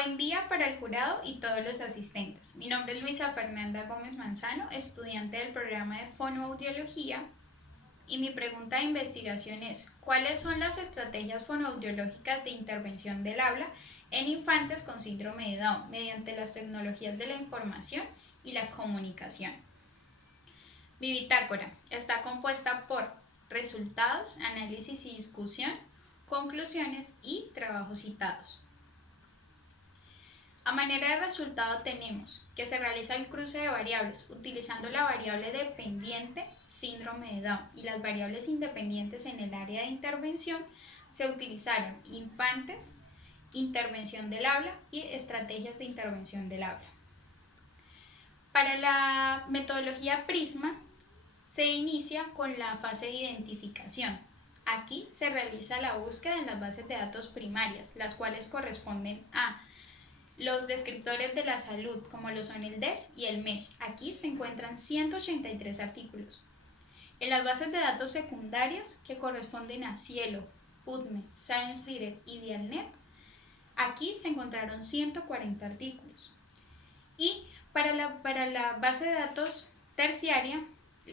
Buen día para el jurado y todos los asistentes. Mi nombre es Luisa Fernanda Gómez Manzano, estudiante del programa de Fonoaudiología, y mi pregunta de investigación es: ¿cuáles son las estrategias fonoaudiológicas de intervención del habla en infantes con síndrome de Down mediante las tecnologías de la información y la comunicación? Mi bitácora está compuesta por resultados, análisis y discusión, conclusiones y trabajos citados. A manera de resultado tenemos que se realiza el cruce de variables utilizando la variable dependiente síndrome de Down y las variables independientes en el área de intervención. Se utilizaron infantes, intervención del habla y estrategias de intervención del habla. Para la metodología PRISMA se inicia con la fase de identificación. Aquí se realiza la búsqueda en las bases de datos primarias, las cuales corresponden a los descriptores de la salud, como lo son el DES y el MESH. Aquí se encuentran 183 artículos. En las bases de datos secundarias, que corresponden a Cielo, PubMed, ScienceDirect y Dialnet, aquí se encontraron 140 artículos. Y para la base de datos terciaria,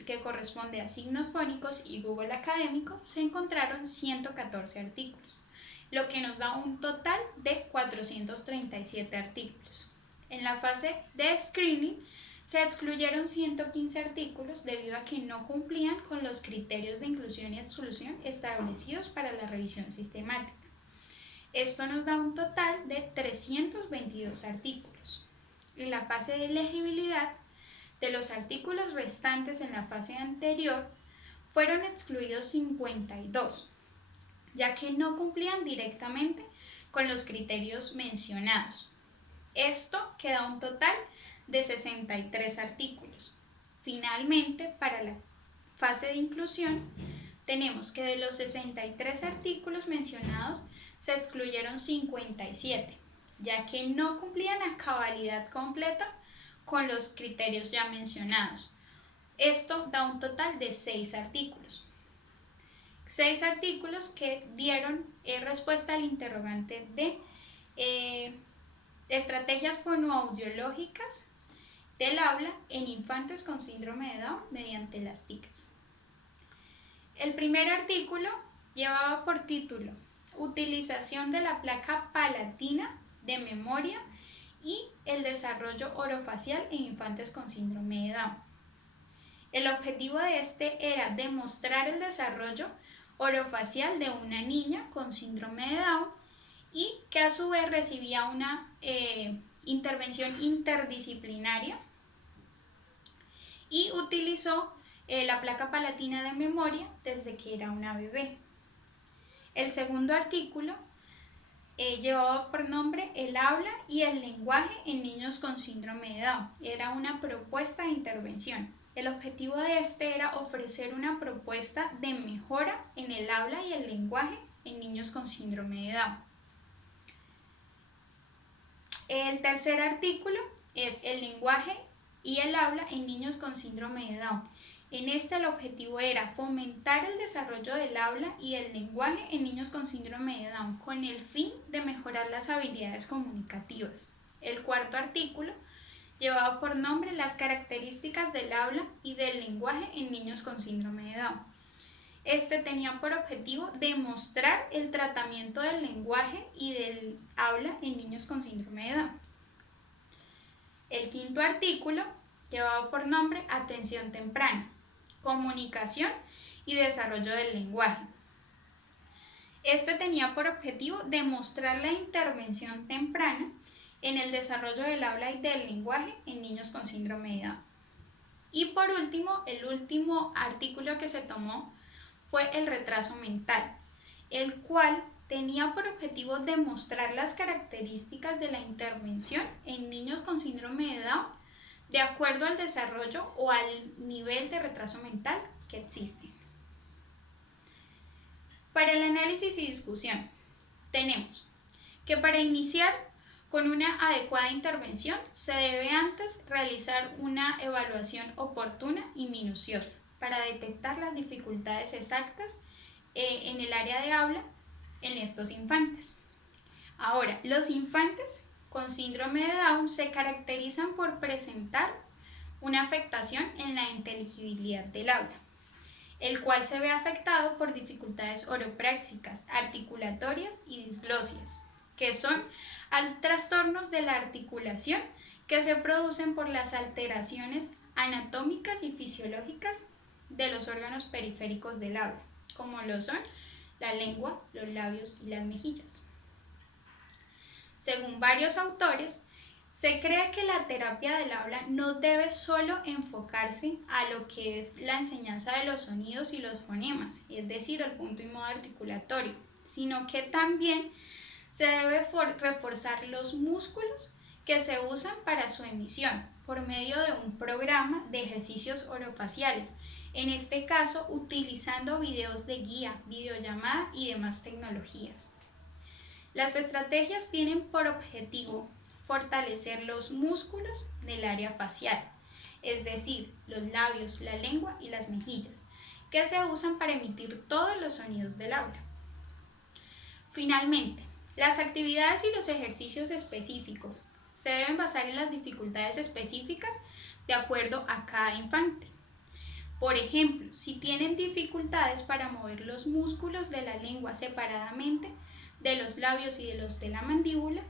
que corresponde a signos fónicos y Google Académico, se encontraron 114 artículos, lo que nos da un total de 437 artículos. En la fase de screening se excluyeron 115 artículos debido a que no cumplían con los criterios de inclusión y exclusión establecidos para la revisión sistemática. Esto nos da un total de 322 artículos. En la fase de elegibilidad, de los artículos restantes en la fase anterior, fueron excluidos 52, ya que no cumplían directamente con los criterios mencionados. Esto queda un total de 63 artículos. Finalmente, para la fase de inclusión, tenemos que de los 63 artículos mencionados se excluyeron 57, ya que no cumplían a cabalidad completa con los criterios ya mencionados. Esto da un total de 6 artículos. 6 artículos que dieron respuesta al interrogante de estrategias fonoaudiológicas del habla en infantes con síndrome de Down mediante las TICs. El primer artículo llevaba por título Utilización de la placa palatina de memoria y el desarrollo orofacial en infantes con síndrome de Down. El objetivo de este era demostrar el desarrollo orofacial de una niña con síndrome de Down y que a su vez recibía una intervención interdisciplinaria y utilizó la placa palatina de memoria desde que era una bebé. El segundo artículo llevaba por nombre El habla y el lenguaje en niños con síndrome de Down. Era una propuesta de intervención. El objetivo de este era ofrecer una propuesta de mejora en el habla y el lenguaje en niños con síndrome de Down. El tercer artículo es El lenguaje y el habla en niños con síndrome de Down. En este el objetivo era fomentar el desarrollo del habla y el lenguaje en niños con síndrome de Down con el fin de mejorar las habilidades comunicativas. El cuarto artículo llevaba por nombre Las características del habla y del lenguaje en niños con síndrome de Down. Este tenía por objetivo demostrar el tratamiento del lenguaje y del habla en niños con síndrome de Down. El quinto artículo llevaba por nombre Atención temprana, comunicación y desarrollo del lenguaje. Este tenía por objetivo demostrar la intervención temprana en el desarrollo del habla y del lenguaje en niños con síndrome de Down. Y por último, el último artículo que se tomó fue el retraso mental, el cual tenía por objetivo demostrar las características de la intervención en niños con síndrome de Down de acuerdo al desarrollo o al nivel de retraso mental que existe. Para el análisis y discusión, tenemos que para iniciar con una adecuada intervención se debe antes realizar una evaluación oportuna y minuciosa para detectar las dificultades exactas en el área de habla en estos infantes. Ahora, los infantes con síndrome de Down se caracterizan por presentar una afectación en la inteligibilidad del habla, el cual se ve afectado por dificultades oroprácticas, articulatorias y disglosias, que son trastornos de la articulación que se producen por las alteraciones anatómicas y fisiológicas de los órganos periféricos del habla, como lo son la lengua, los labios y las mejillas. Según varios autores, se cree que la terapia del habla no debe solo enfocarse a lo que es la enseñanza de los sonidos y los fonemas, es decir, el punto y modo articulatorio, sino que también se debe reforzar los músculos que se usan para su emisión por medio de un programa de ejercicios orofaciales, en este caso utilizando videos de guía, videollamada y demás tecnologías. Las estrategias tienen por objetivo fortalecer los músculos del área facial, es decir, los labios, la lengua y las mejillas, que se usan para emitir todos los sonidos del habla. Finalmente, las actividades y los ejercicios específicos se deben basar en las dificultades específicas de acuerdo a cada infante. Por ejemplo, si tienen dificultades para mover los músculos de la lengua separadamente de los labios y de los de la mandíbula,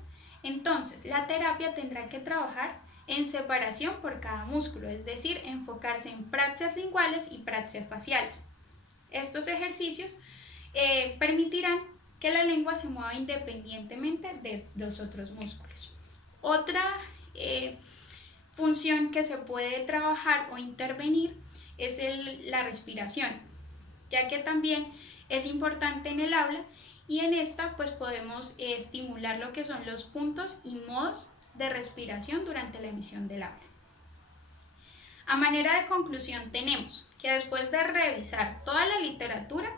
entonces la terapia tendrá que trabajar en separación por cada músculo, es decir, enfocarse en praxias linguales y praxias faciales. Estos ejercicios permitirán que la lengua se mueva independientemente de los otros músculos. Otra función que se puede trabajar o intervenir es la respiración, ya que también es importante en el habla, y en esta pues podemos estimular lo que son los puntos y modos de respiración durante la emisión del habla. A manera de conclusión tenemos que después de revisar toda la literatura,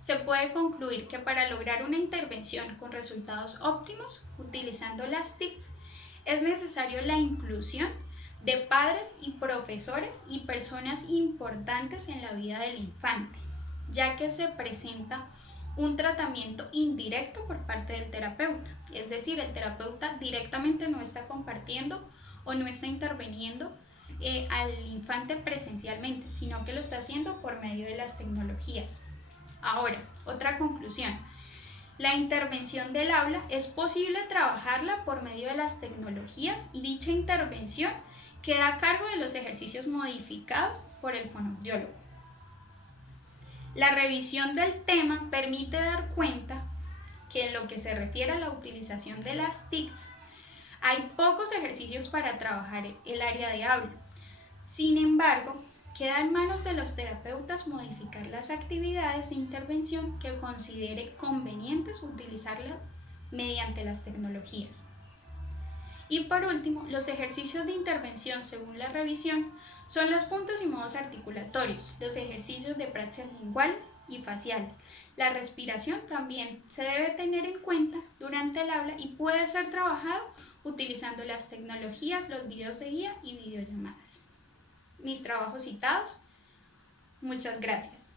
se puede concluir que para lograr una intervención con resultados óptimos utilizando las TICs es necesario la inclusión de padres y profesores y personas importantes en la vida del infante, ya que se presenta un tratamiento indirecto por parte del terapeuta, es decir, el terapeuta directamente no está compartiendo o no está interviniendo al infante presencialmente, sino que lo está haciendo por medio de las tecnologías. Ahora, otra conclusión. La intervención del habla es posible trabajarla por medio de las tecnologías, y dicha intervención queda a cargo de los ejercicios modificados por el fonoaudiólogo. La revisión del tema permite dar cuenta que en lo que se refiere a la utilización de las TICs, hay pocos ejercicios para trabajar el área de habla. Sin embargo, queda en manos de los terapeutas modificar las actividades de intervención que considere convenientes utilizarlas mediante las tecnologías. Y por último, los ejercicios de intervención según la revisión son los puntos y modos articulatorios, los ejercicios de praxias linguales y faciales. La respiración también se debe tener en cuenta durante el habla y puede ser trabajado utilizando las tecnologías, los videos de guía y videollamadas. Mis trabajos citados. Muchas gracias.